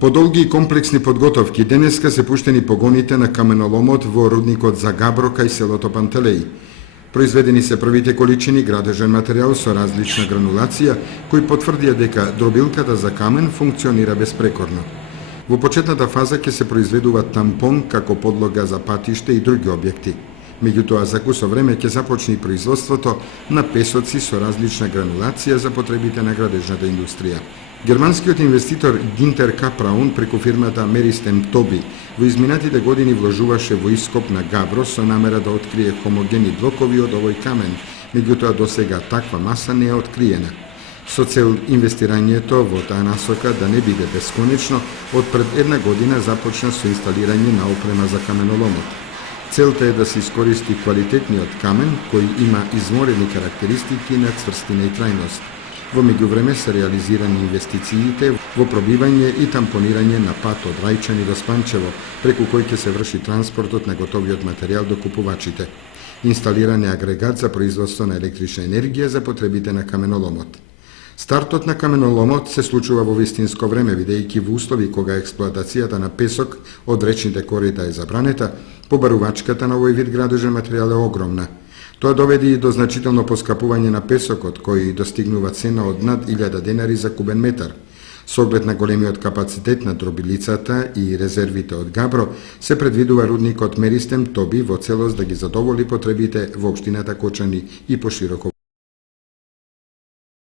По долги и комплексни подготовки, денеска се пуштени погоните на каменоломот во рудникот за Габро кај селото Пантелеј. Произведени се првите количини градежен материјал со различна гранулација, кои потврдија дека дробилката за камен функционира безпрекорно. Во почетната фаза ќе се произведува тампон како подлога за патиште и други објекти. Меѓутоа, за кусо време ќе започне и производството на песоци со различна гранулација за потребите на градежната индустрија. Германскиот инвеститор Гинтер Капраун преку фирмата Меристем Тоби во изминатите години вложуваше во ископ на Габро со намера да открие хомогени блокови од овој камен, меѓутоа досега таква маса не е откриена. Со цел инвестирањето во таа насока да не биде бесконечно, од пред една година започна со инсталирање на опрема за каменоломот. Целта е да се искористи квалитетниот камен кој има изморени карактеристики на цврстина и трајност. Во меѓувреме се реализирани инвестициите во пробивање и тампонирање на пат од Рајчани до Спанчево, преку кој ќе се врши транспортот на готовиот материјал до купувачите. Инсталиран е агрегат за производство на електрична енергија за потребите на каменоломот. Стартот на каменоломот се случува во вистинско време, бидејќи во услови кога експлоатацијата на песок од речните корита е забранета, побарувачката на овој вид градежен материјал е огромна. Тоа доведе и до значително поскапување на песокот, кој достигнува цена од над 1000 денари за кубен метар. Со оглед на големиот капацитет на дробилицата и резервите од Габро, се предвидува рудникот Меристем Тоби во целост да ги задоволи потребите во општината Кочани и пошироко